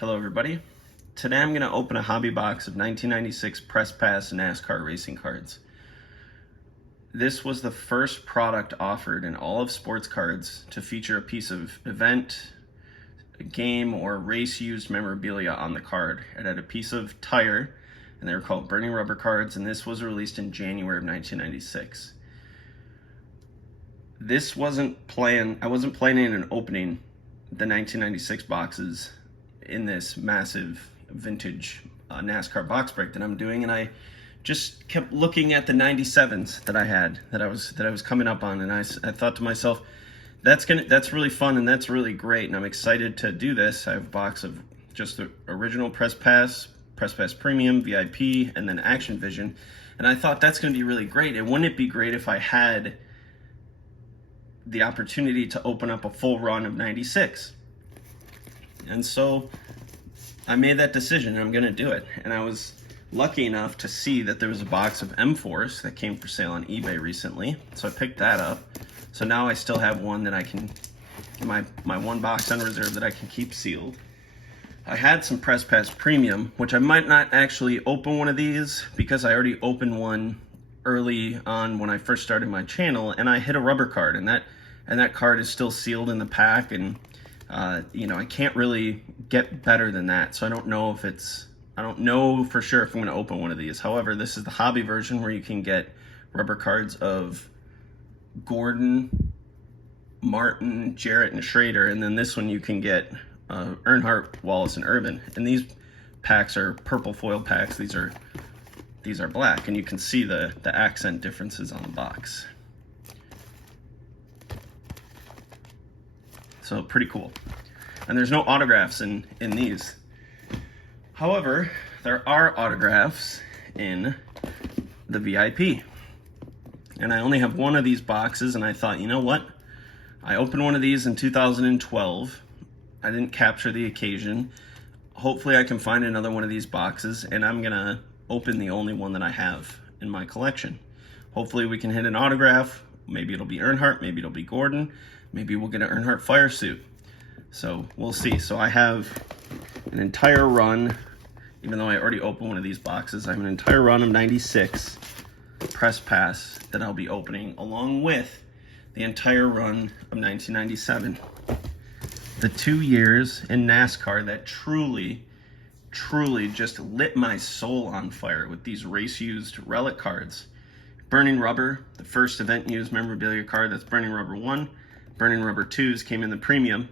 Hello everybody. Today I'm going to open a hobby box of 1996 Press Pass NASCAR Racing Cards. This was the first product offered in all of sports cards to feature a piece of event, a game, or race-used memorabilia on the card. It had a piece of tire, and they were called Burning Rubber cards, and this was released in January of 1996. This wasn't planned. I wasn't planning on opening the 1996 boxes in this massive vintage NASCAR box break that I'm doing, and I just kept looking at the 97s that I had, that I was coming up on, and I thought to myself, that's really fun and that's really great, and I'm excited to do this. I have a box of just the original Press Pass Premium, VIP, and then Action Vision, and I thought that's going to be really great. And wouldn't it be great if I had the opportunity to open up a full run of 96? And so I made that decision, and I'm going to do it. And I was lucky enough to see that there was a box of M4s that came for sale on eBay recently, so I picked that up. So now I still have one that I can, my one box on reserve that I can keep sealed. I had some Press Pass Premium, which I might not actually open one of these because I already opened one early on when I first started my channel, and I hit a rubber card, and that card is still sealed in the pack, and you know, I can't really get better than that, so I don't know for sure if I'm going to open one of these. However, this is the hobby version where you can get rubber cards of Gordon, Martin, Jarrett, and Schrader, and then this one you can get Earnhardt, Wallace, and Urban. And these packs are purple foil packs. These are black, and you can see the accent differences on the box. So pretty cool. And there's no autographs in these. However, there are autographs in the VIP. And I only have one of these boxes, and I thought, you know what? I opened one of these in 2012. I didn't capture the occasion. Hopefully I can find another one of these boxes, and I'm gonna open the only one that I have in my collection. Hopefully we can hit an autograph. Maybe it'll be Earnhardt, maybe it'll be Gordon. Maybe we'll get an Earnhardt fire suit. So we'll see. So I have an entire run, even though I already opened one of these boxes, I have an entire run of 96 Press Pass that I'll be opening, along with the entire run of 1997. The 2 years in NASCAR that truly just lit my soul on fire with these race-used Relic cards. Burning Rubber, the first event-used memorabilia card, that's Burning Rubber 1. Burning Rubber 2s came in the premium.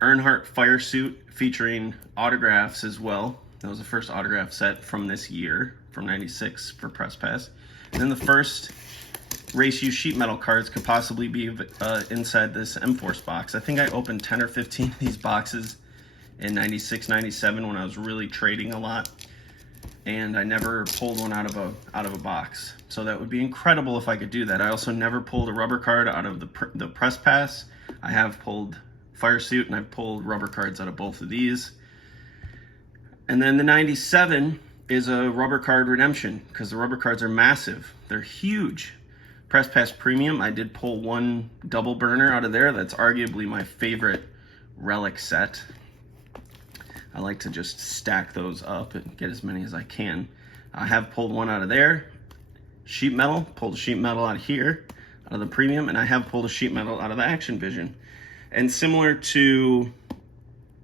Earnhardt fire suit featuring autographs as well. That was the first autograph set from this year, from 96 for Press Pass. And then the first race-used sheet metal cards could possibly be inside this M-Force box. I think I opened 10 or 15 of these boxes in 96, 97 when I was really trading a lot, and I never pulled one out of a box. So that would be incredible if I could do that. I also never pulled a rubber card out of the Press Pass. I have pulled fire suit, and I've pulled rubber cards out of both of these. And then the 97 is a rubber card redemption, because the rubber cards are massive. They're huge. Press Pass Premium, I did pull one double burner out of there. That's arguably my favorite Relic set. I like to just stack those up and get as many as I can. I have pulled one out of there. Sheet metal, pulled a sheet metal out of here, out of the premium, and I have pulled a sheet metal out of the Action Vision. And similar to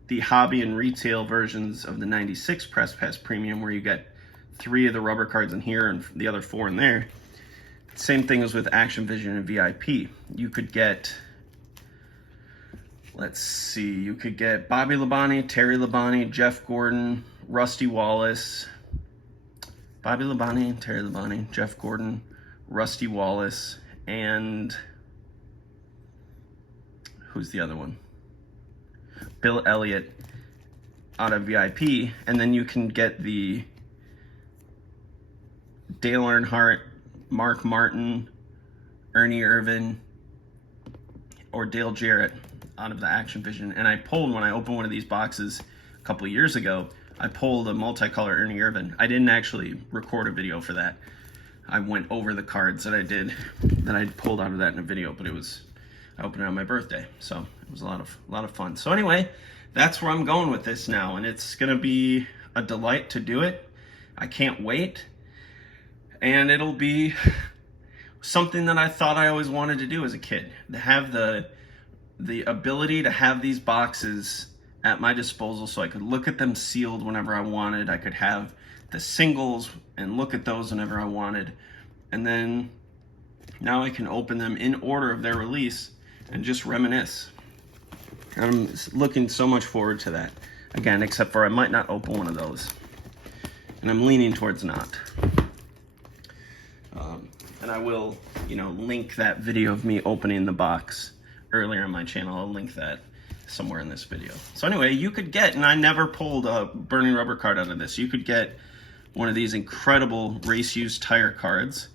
the hobby and retail versions of the 96 Press Pass Premium, where you get 3 of the rubber cards in here and the other 4 in there, same thing as with Action Vision and VIP. You could get, let's see, you could get Bobby Labonte, Terry Labonte, Jeff Gordon, Rusty Wallace, Bobby Labonte, Terry Labonte, Jeff Gordon, Rusty Wallace, and who's the other one? Bill Elliott out of VIP. And then you can get the Dale Earnhardt, Mark Martin, Ernie Irvan, or Dale Jarrett out of the Action Vision. And I pulled, when I opened one of these boxes a couple of years ago, I pulled a multicolor Ernie Irvan. I didn't actually record a video for that. I went over the cards that I pulled out of that in a video, but I opened it on my birthday, so it was a lot of fun. So anyway, that's where I'm going with this now, and it's gonna be a delight to do it. I can't wait, and it'll be something that I thought I always wanted to do as a kid, to have the ability to have these boxes at my disposal so I could look at them sealed whenever I wanted. I could have the singles and look at those whenever I wanted, and then now I can open them in order of their release and just reminisce. I'm looking so much forward to that. Again, except for I might not open one of those, and I'm leaning towards not. And I will, link that video of me opening the box earlier on my channel. I'll link that somewhere in this video. So anyway, you could get, and I never pulled a burning rubber card out of this, you could get one of these incredible race used tire cards.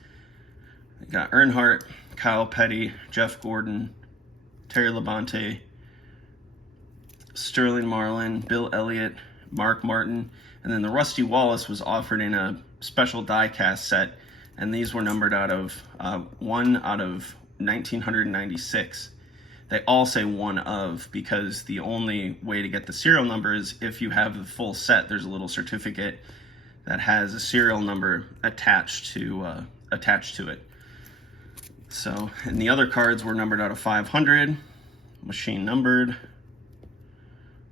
I got Earnhardt, Kyle Petty, Jeff Gordon, Terry Labonte, Sterling Marlin, Bill Elliott, Mark Martin, and then the Rusty Wallace was offered in a special die cast set, and these were numbered out of 1 out of 1996. They all say 1 of, because the only way to get the serial number is if you have the full set. There's a little certificate that has a serial number attached to it. So, and the other cards were numbered out of 500, machine numbered.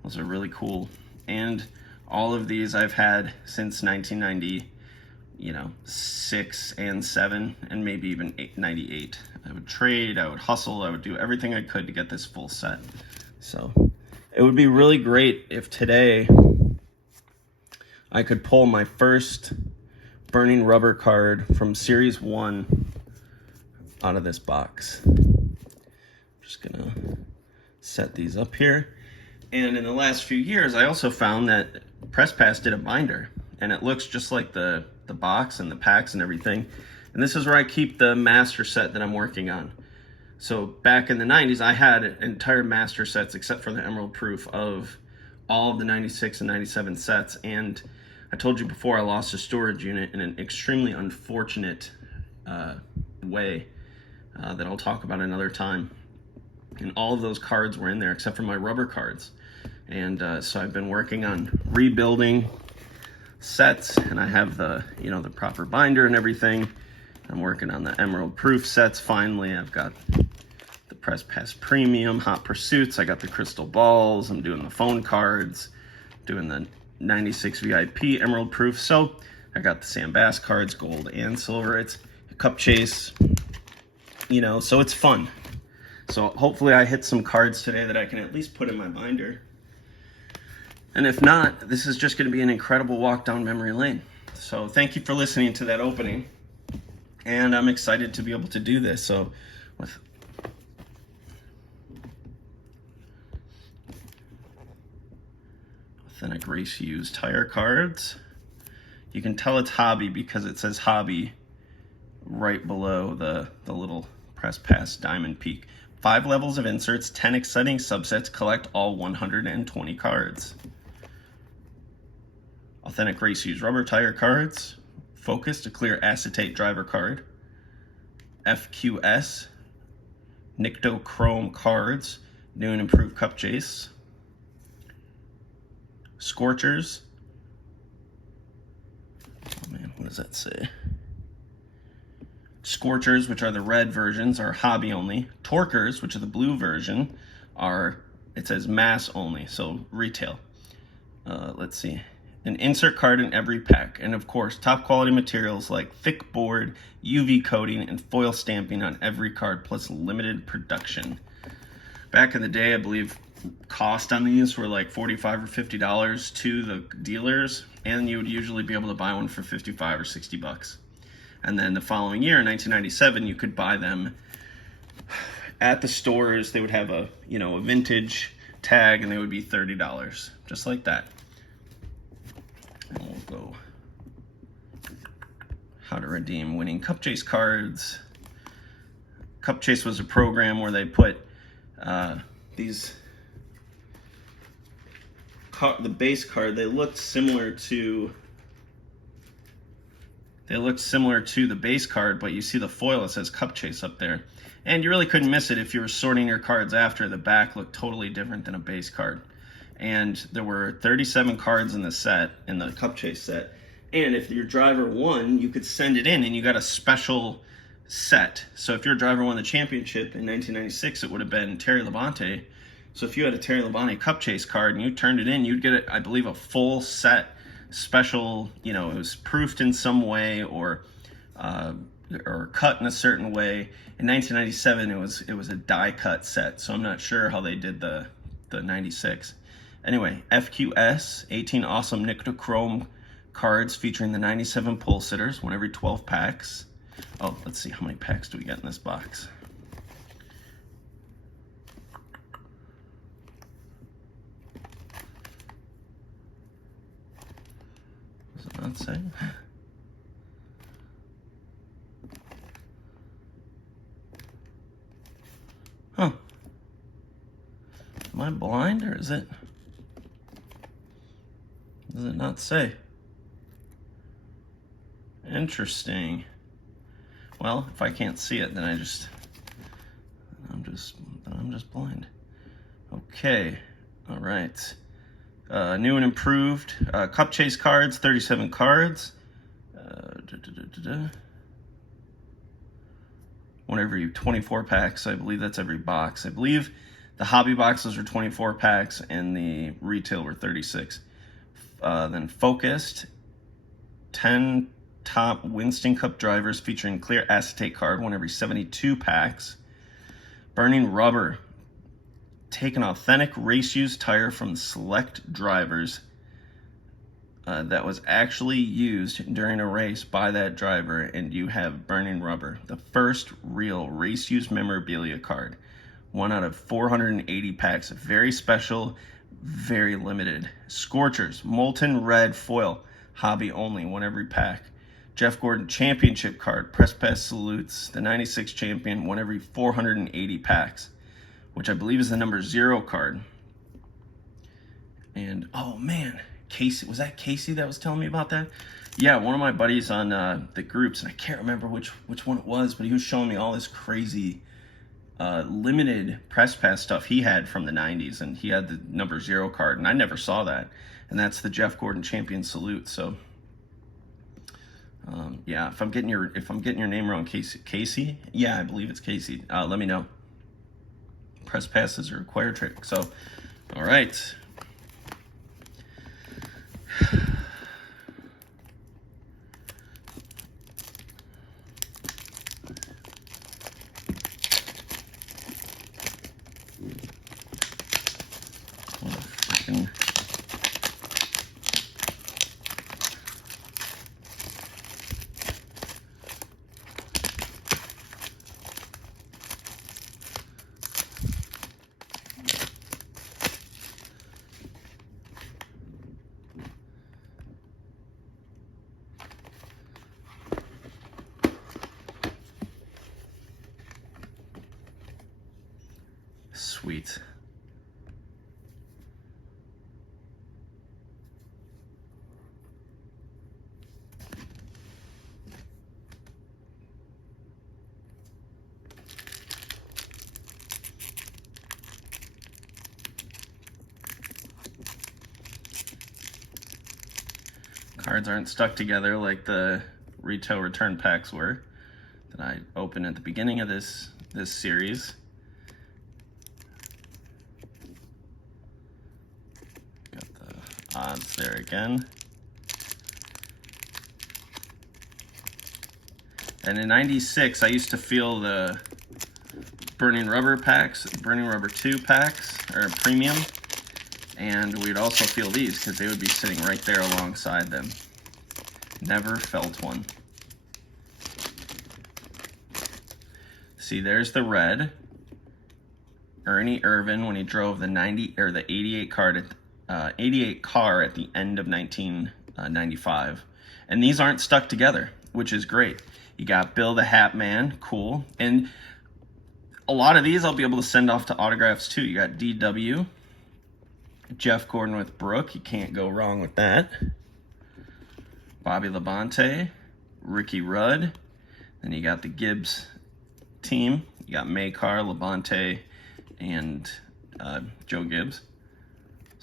Those are really cool. And all of these I've had since 1996 and 7, and maybe even 98. I would trade, I would hustle, I would do everything I could to get this full set. So it would be really great if today I could pull my first burning rubber card from Series 1 out of this box. I'm just gonna set these up here. And in the last few years, I also found that Press Pass did a binder, and it looks just like the box and the packs and everything. And this is where I keep the master set that I'm working on. So back in the 90s, I had entire master sets, except for the Emerald Proof, of all of the 96 and 97 sets. And I told you before, I lost a storage unit in an extremely unfortunate way that I'll talk about another time. And all of those cards were in there except for my rubber cards. And so I've been working on rebuilding sets, and I have the proper binder and everything. I'm working on the Emerald Proof sets finally. I've got the Press Pass Premium, Hot Pursuits. I got the Crystal Balls. I'm doing the phone cards, doing the 96 VIP Emerald Proof. So I got the Sam Bass cards, gold and silver. It's a Cup Chase, so it's fun. So hopefully I hit some cards today that I can at least put in my binder. And if not, this is just going to be an incredible walk down memory lane. So thank you for listening to that opening. And I'm excited to be able to do this. So with authentic race used tire cards, you can tell it's hobby because it says hobby right below the little Press Pass diamond peak. 5 levels of inserts, 10 exciting subsets, collect all 120 cards. Authentic race used rubber tire cards, Focus, a clear acetate driver card, FQS, Nictochrome cards, new and improved Cup Chase, Scorchers, oh man, what does that say? Scorchers, which are the red versions, are hobby only. Torquers, which are the blue version, it says mass only, so retail. Let's see. An insert card in every pack. And of course, top quality materials like thick board, UV coating, and foil stamping on every card, plus limited production. Back in the day, I believe cost on these were like $45 or $50 to the dealers, and you would usually be able to buy one for 55 or 60 bucks. And then the following year, in 1997, you could buy them at the stores. They would have a vintage tag, and they would be $30, just like that. And we'll go how to redeem winning Cup Chase cards. Cup Chase was a program where they put the base card. They looked similar to the base card, but you see the foil, it says Cup Chase up there. And you really couldn't miss it if you were sorting your cards after. The back looked totally different than a base card. And there were 37 cards in the set, in the Cup Chase set. And if your driver won, you could send it in and you got a special set. So if your driver won the championship in 1996, it would have been Terry Labonte. So if you had a Terry Labonte Cup Chase card and you turned it in, you'd get, I believe, a full set special, you know, it was proofed in some way or cut in a certain way. In 1997, it was a die cut set, so I'm not sure how they did the 96. Anyway, FQS, 18 awesome Nictochrome cards featuring the 97 pole sitters, one every 12 packs. Oh, let's see, how many packs do we get in this box? Does it not say? Huh. Am I blind, or is it? Does it not say? Interesting. Well, if I can't see it, then I'm just blind. Okay. All right. New and improved Cup Chase cards, 37 cards. One every 24 packs. I believe that's every box. I believe the hobby boxes were 24 packs and the retail were 36. Then focused, 10 top Winston Cup drivers featuring clear acetate card, one every 72 packs. Burning rubber, take an authentic race used tire from select drivers that was actually used during a race by that driver, and you have burning rubber, the first real race used memorabilia card, 1 out of 480 packs, very special, very limited. Scorchers, molten red foil, hobby only, 1 every pack. Jeff Gordon championship card, press pass salutes, the 96 champion, 1 every 480 packs, which I believe is the number 0 card. And oh man, Casey, was that Casey that was telling me about that? Yeah, one of my buddies on the groups, and I can't remember which one it was, but he was showing me all this crazy limited press pass stuff he had from the 90s, and he had the number 0 card, and I never saw that. And that's the Jeff Gordon champion salute. So yeah, if I'm getting your name wrong, Casey, yeah, I believe it's Casey. Let me know. Press passes are a required trick. So, all right. What a freaking... Sweet. Cards aren't stuck together like the retail return packs were that I opened at the beginning of this series. Odds there again. And in 96, I used to feel the Burning Rubber packs, Burning Rubber 2 packs, or premium. And we'd also feel these because they would be sitting right there alongside them. Never felt one. See, there's the red. Ernie Irvan when he drove the 88 car at the end of 1995. And these aren't stuck together, which is great. You got Bill the Hat Man, cool. And a lot of these I'll be able to send off to autographs too. You got DW, Jeff Gordon with Brooke, you can't go wrong with that. Bobby Labonte, Ricky Rudd. Then you got the Gibbs team. You got Makar, Labonte, and Joe Gibbs.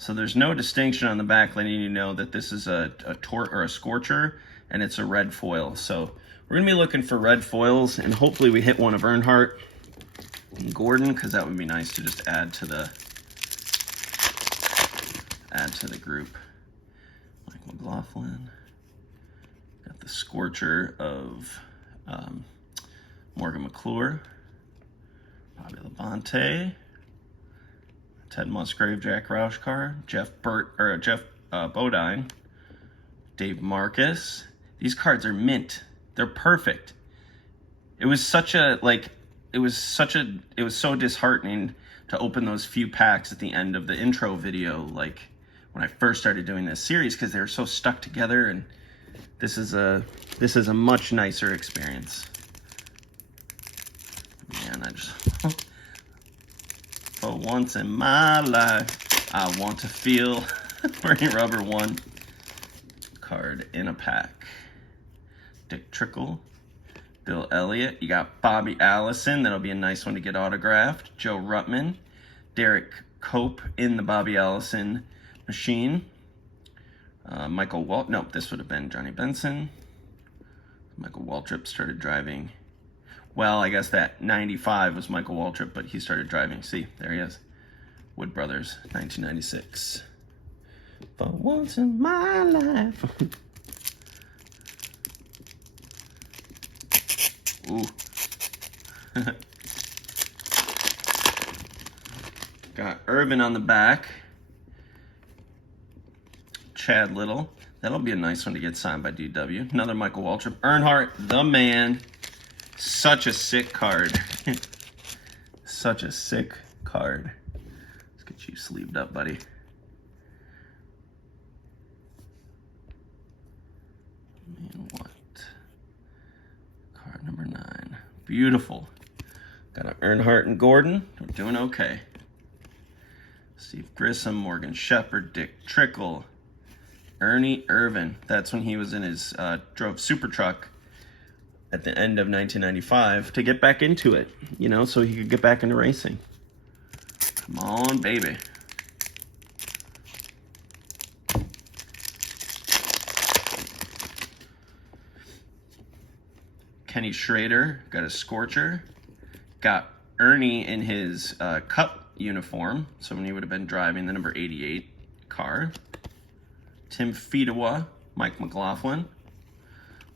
So there's no distinction on the back letting you know that this is a torque or a scorcher, and it's a red foil. So we're gonna be looking for red foils, and hopefully we hit one of Earnhardt and Gordon, because that would be nice to just add to the group. Mike McLaughlin. Got the scorcher of Morgan McClure, Bobby Labonte, Ted Musgrave, Jack Roush car, Jeff Bodine, Dave Marcus. These cards are mint. They're perfect. It was so disheartening to open those few packs at the end of the intro video, like when I first started doing this series, because they were so stuck together, and this is a much nicer experience. Man, I just for once in my life, I want to feel Bernie Rubber 1 card in a pack. Dick Trickle, Bill Elliott. You got Bobby Allison. That'll be a nice one to get autographed. Joe Ruttman, Derek Cope in the Bobby Allison machine. Michael Nope, this would have been Johnny Benson. Michael Waltrip started driving. Well, I guess that 95 was Michael Waltrip, but he started driving. See, there he is. Wood Brothers, 1996. For once in my life. Ooh. Got Irvin on the back. Chad Little. That'll be a nice one to get signed by DW. Another Michael Waltrip. Earnhardt, the man. Such a sick card. Such a sick card. Let's get you sleeved up, buddy. Man, what? Card number 9. Beautiful. Got an Earnhardt and Gordon. We're doing okay. Steve Grissom, Morgan Shepherd, Dick Trickle, Ernie Irvin. That's when he was in his drove Super Truck at the end of 1995 to get back into it, you know, so he could get back into racing. Come on, baby. Kenny Schrader got a scorcher. Got Ernie in his Cup uniform, so when he would have been driving the number 88 car. Tim Fedewa, Mike McLaughlin.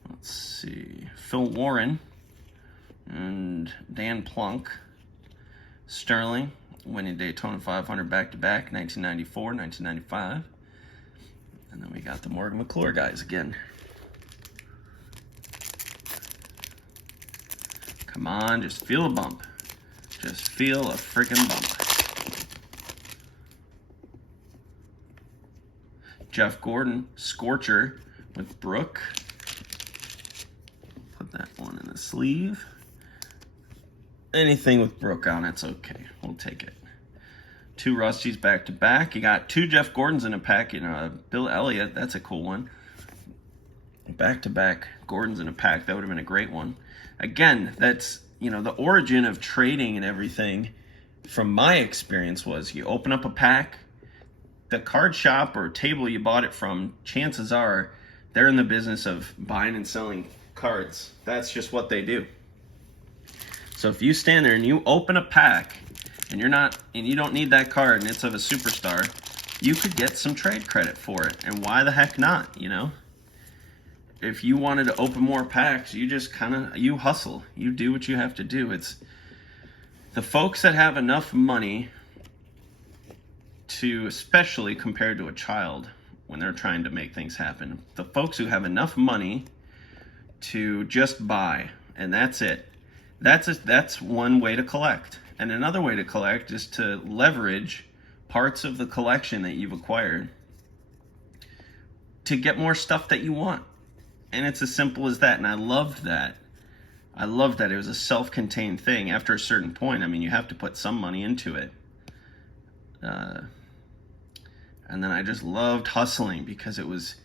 Let's see, Phil Warren and Dan Plunk. Sterling, winning Daytona 500 back-to-back, 1994, 1995. And then we got the Morgan McClure guys again. Come on, just feel a bump. Just feel a freaking bump. Jeff Gordon, Scorcher with Brooke. Put that one in the sleeve. Anything with Brooke on it's okay. We'll take it. 2 Rusties back to back. You got 2 Jeff Gordons in a pack. You know, Bill Elliott, that's a cool one. Back to back Gordons in a pack. That would have been a great one. Again, that's, you know, the origin of trading and everything. From my experience was you open up a pack, the card shop or table you bought it from, chances are they're in the business of buying and selling cards. That's just what they do. So if you stand there and you open a pack and you don't need that card and it's of a superstar, you could get some trade credit for it. And why the heck not, you know? If you wanted to open more packs, you just you hustle. You do what you have to do. It's the folks that have enough money to, especially compared to a child when they're trying to make things happen, the folks who have enough money to just buy, and that's it. That's one way to collect. And another way to collect is to leverage parts of the collection that you've acquired to get more stuff that you want. And it's as simple as that. And I loved that. I loved that it was a self-contained thing. After a certain point, I mean, you have to put some money into it. And then I just loved hustling because it was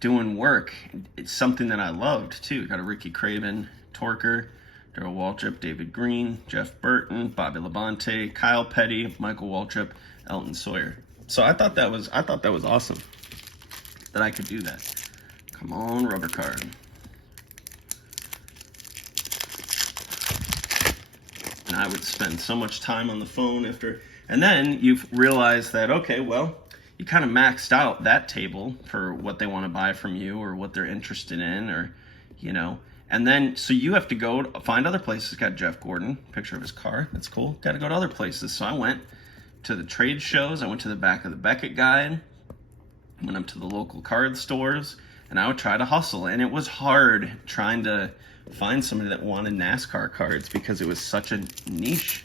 doing work. It's something that I loved too. Got a Ricky Craven, Torker, Darrell Waltrip, David Green, Jeff Burton, Bobby Labonte, Kyle Petty, Michael Waltrip, Elton Sawyer. So I thought that was awesome that I could do that. Come on, rubber card. And I would spend so much time on the phone after, and then you realize that, okay, well, you kind of maxed out that table for what they want to buy from you or what they're interested in, or, you know, and then, so you have to go find other places. Got Jeff Gordon, picture of his car. That's cool. Got to go to other places. So I went to the trade shows. I went to the back of the Beckett Guide. Went up to the local card stores, and I would try to hustle. And it was hard trying to find somebody that wanted NASCAR cards because it was such a niche.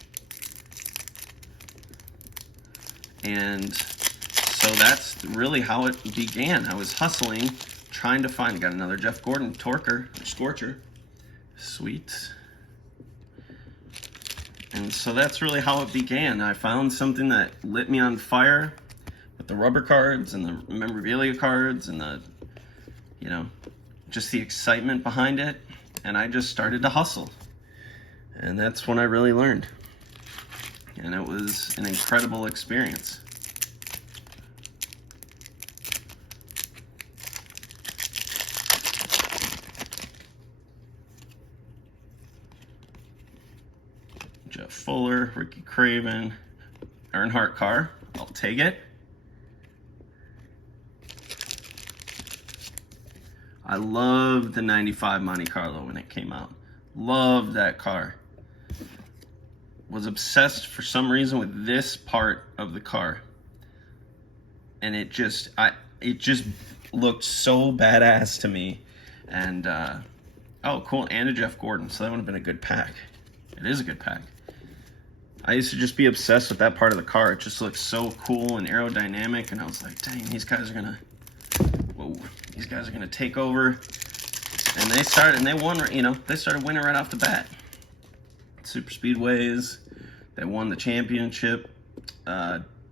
And so that's really how it began. I was hustling, trying to find, got another Jeff Gordon Torker, Scorcher. Sweet. And so that's really how it began. I found something that lit me on fire with the rubber cards and the memorabilia cards and the, you know, just the excitement behind it. And I just started to hustle. And that's when I really learned. And it was an incredible experience. Jeff Fuller, Ricky Craven, Earnhardt car. I'll take it. I loved the 95 Monte Carlo when it came out. Loved that car. Was obsessed for some reason with this part of the car. And it just looked so badass to me. And, oh, cool, and a Jeff Gordon. So that would have been a good pack. It is a good pack. I used to just be obsessed with that part of the car. It just looked so cool and aerodynamic. And I was like, dang, these guys are going to take over. And they won, you know, they started winning right off the bat. Super Speedways, they won the championship.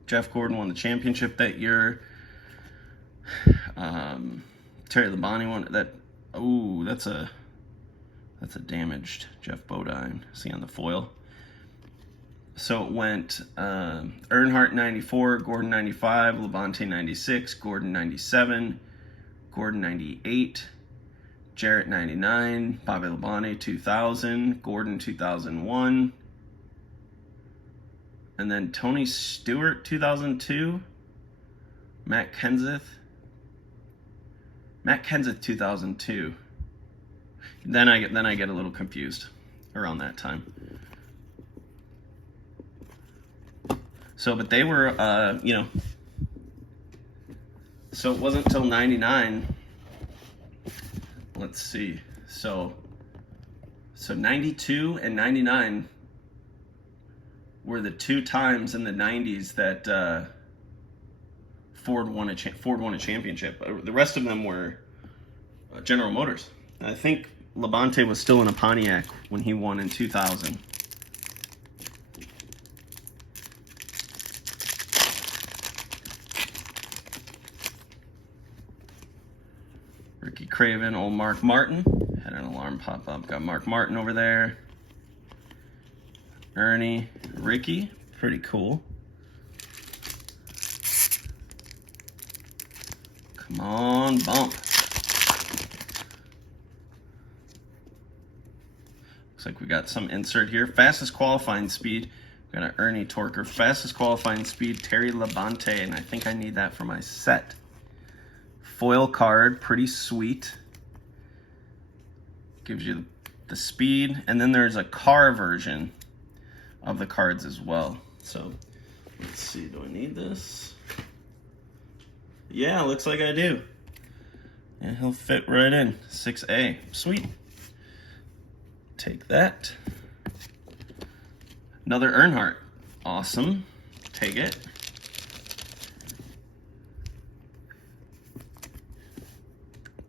Jeff Gordon won the championship that year. Terry Labonte won that. Oh, that's a damaged Jeff Bodine. See on the foil. So it went Earnhardt 94, Gordon 95, Labonte 96, Gordon 97, Gordon 98, Jarrett 99, Bobby Labonte 2000, Gordon 2001, and then Tony Stewart 2002, Matt Kenseth 2002. Then I get a little confused around that time. So, but they were, you know, so it wasn't until 99. Let's see. So 92 and 99 were the two times in the 90s that Ford won a championship. The rest of them were General Motors. I think Labonte was still in a Pontiac when he won in 2000. Ricky Craven, old Mark Martin. Had an alarm pop up. Got Mark Martin over there. Ernie, Ricky. Pretty cool. Come on, bump. Looks like we got some insert here. Fastest qualifying speed. We got an Ernie Torker. Fastest qualifying speed, Terry Labonte. And I think I need that for my set. Foil card, pretty sweet. Gives you the speed. And then there's a car version of the cards as well. So, let's see. Do I need this? Yeah, looks like I do. And he'll fit right in. 6A. Sweet. Take that. Another Earnhardt. Awesome. Take it.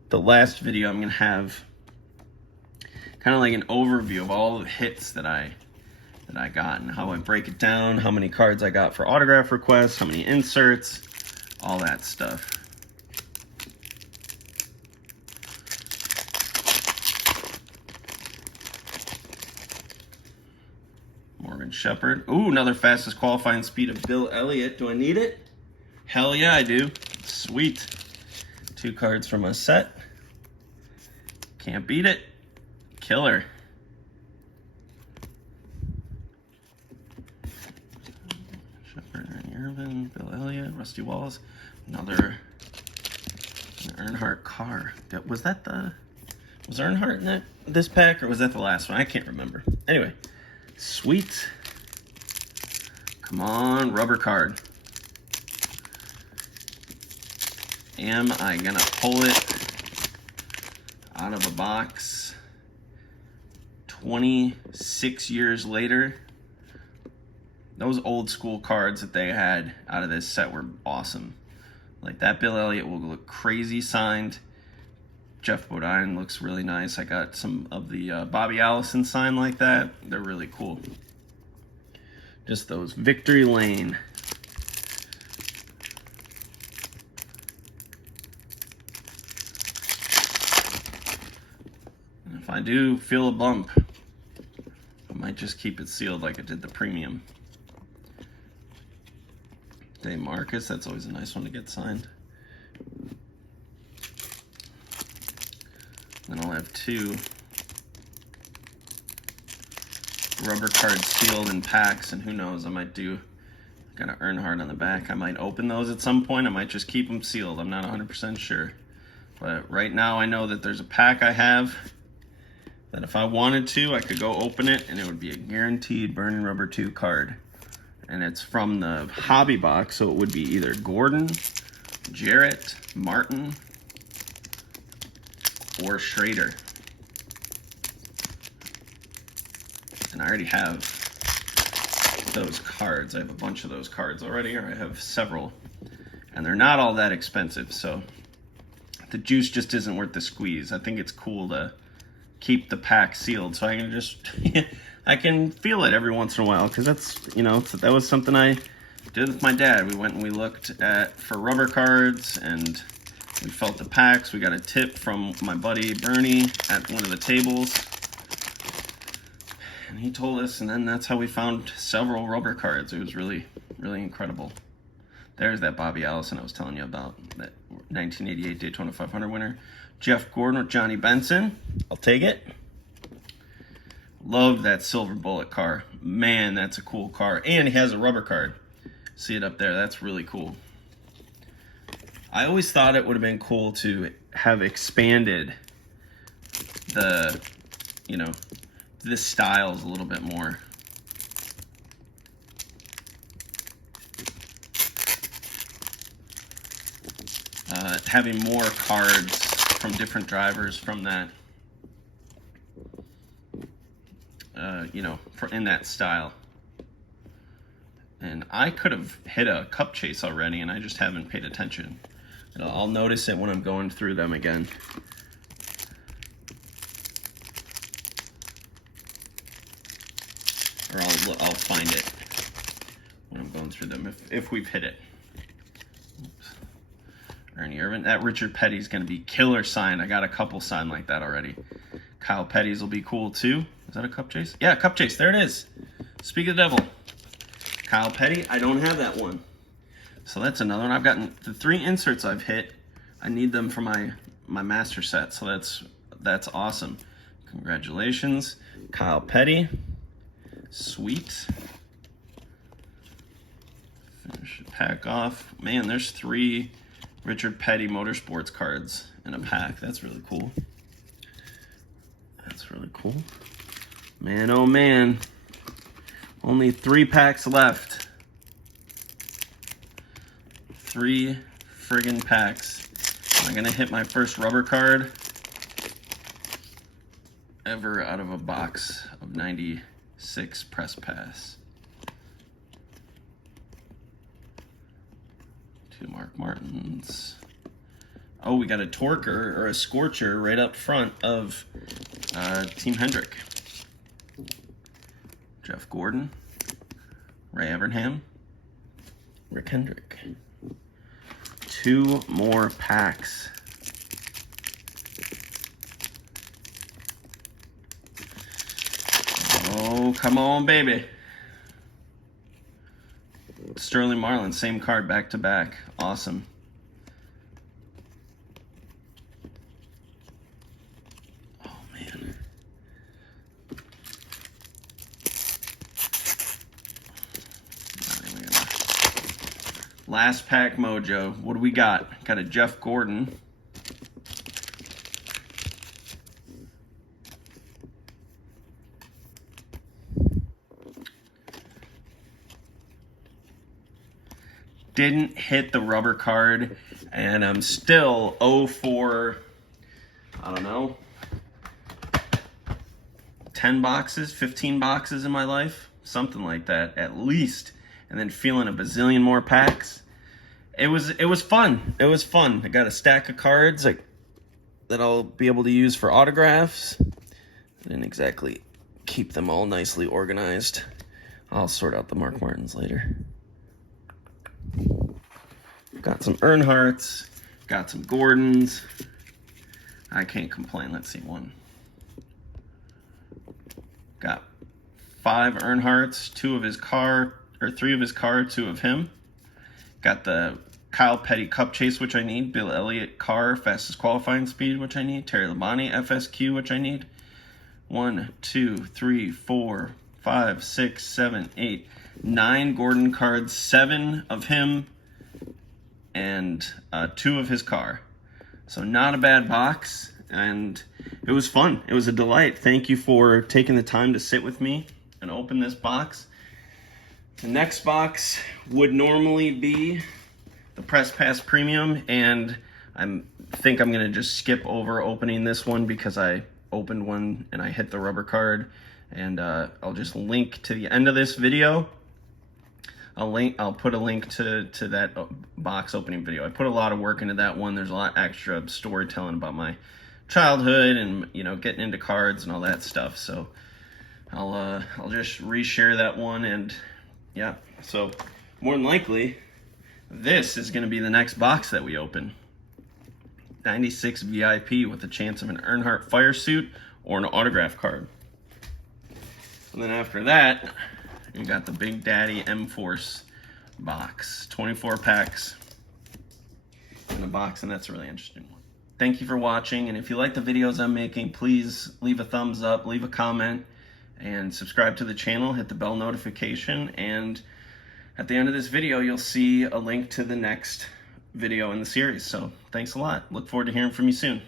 The last video I'm going to have kind of like an overview of all the hits that I got and how I break it down, how many cards I got for autograph requests, how many inserts, all that stuff. Morgan Shepherd. Ooh, another fastest qualifying speed of Bill Elliott. Do I need it? Hell yeah, I do. Sweet. 2 cards from a set. Can't beat it. Killer. Bill Elliott, Rusty Wallace, another Earnhardt car. Was Earnhardt in this pack, or was that the last one? I can't remember. Anyway, sweet. Come on, rubber card. Am I gonna pull it out of a box 26 years later? Those old school cards that they had out of this set were awesome. Like that Bill Elliott will look crazy signed. Jeff Bodine looks really nice. I got some of the Bobby Allison signed like that. They're really cool. Just those Victory Lane. And if I do feel a bump, I might just keep it sealed like I did the premium. Dave Marcus, that's always a nice one to get signed. Then I'll have 2 rubber cards sealed in packs, and who knows, I might do, got an Earnhardt on the back. I might open those at some point. I might just keep them sealed. I'm not 100% sure. But right now I know that there's a pack I have that if I wanted to, I could go open it and it would be a guaranteed Burning Rubber 2 card. And it's from the hobby box, so it would be either Gordon, Jarrett, Martin, or Schrader. And I already have those cards. I have a bunch of those cards already, or I have several. And they're not all that expensive, so the juice just isn't worth the squeeze. I think it's cool to keep the pack sealed, so I can just... I can feel it every once in a while, because that's, you know, that was something I did with my dad. We went and we looked for rubber cards, and we felt the packs. We got a tip from my buddy Bernie at one of the tables, and he told us, and then that's how we found several rubber cards. It was really, really incredible. There's that Bobby Allison I was telling you about, that 1988 Daytona 500 winner. Jeff Gordon with Johnny Benson. I'll take it. Love that silver bullet car. Man, that's a cool car. And he has a rubber card. See it up there? That's really cool. I always thought it would have been cool to have expanded the, you know, the styles a little bit more. Having more cards from different drivers from that. You know, in that style. And I could have hit a cup chase already, and I just haven't paid attention. I'll notice it when I'm going through them again. Or I'll find it when I'm going through them, if we've hit it. Oops. Ernie Irvin. That Richard Petty's going to be killer signed. I got a couple signed like that already. Kyle Petty's will be cool too. Is that a cup chase? Yeah, cup chase. There it is. Speak of the devil. Kyle Petty. I don't have that one. So that's another one. I've gotten the 3 inserts I've hit. I need them for my master set. So that's awesome. Congratulations, Kyle Petty. Sweet. Finish the pack off. Man, there's 3 Richard Petty Motorsports cards in a pack. That's really cool. That's really cool. Man, oh man. Only 3 packs left. 3 friggin' packs. Am I gonna hit my first rubber card ever out of a box of 96 press pass? 2 Mark Martins. Oh, we got a Torker or a Scorcher right up front of Team Hendrick. Jeff Gordon, Ray Evernham, Rick Hendrick. 2 more packs. Oh, come on, baby. Sterling Marlin, same card back to back. awesome. Oh, man. Last pack mojo. What do we got? Got a Jeff Gordon. Didn't hit the rubber card, and I'm still 0 for, I don't know, 10 boxes, 15 boxes in my life, something like that at least, and then feeling a bazillion more packs. It was fun. It was fun. I got a stack of cards that I'll be able to use for autographs. I didn't exactly keep them all nicely organized. I'll sort out the Mark Martins later. Got some Earnhardts, got some Gordons. I can't complain. Let's see, one. Got 5 Earnhardts, 2 of his car, or 3 of his car, 2 of him. Got the Kyle Petty Cup Chase, which I need. Bill Elliott car, fastest qualifying speed, which I need. Terry Labonte FSQ, which I need. 1, 2, 3, 4, 5, 6, 7, 8, 9 Gordon cards, 7 of him, and 2 of his car. So not a bad box, and it was fun. It was a delight. Thank you for taking the time to sit with me and open this box. The next box would normally be the Press Pass Premium, and I think I'm going to just skip over opening this one because I opened one and I hit the rubber card, and I'll just link to the end of this video. I'll put a link to that box opening video. I put a lot of work into that one. There's a lot extra storytelling about my childhood and, you know, getting into cards and all that stuff. So I'll just reshare that one, and yeah. So more than likely, this is going to be the next box that we open. 96 VIP with a chance of an Earnhardt fire suit or an autograph card. And then after that, you got the Big Daddy M-Force box. 24 packs in a box, and that's a really interesting one. Thank you for watching, and if you like the videos I'm making, please leave a thumbs up, leave a comment, and subscribe to the channel, hit the bell notification, and at the end of this video, you'll see a link to the next video in the series. So thanks a lot. Look forward to hearing from you soon.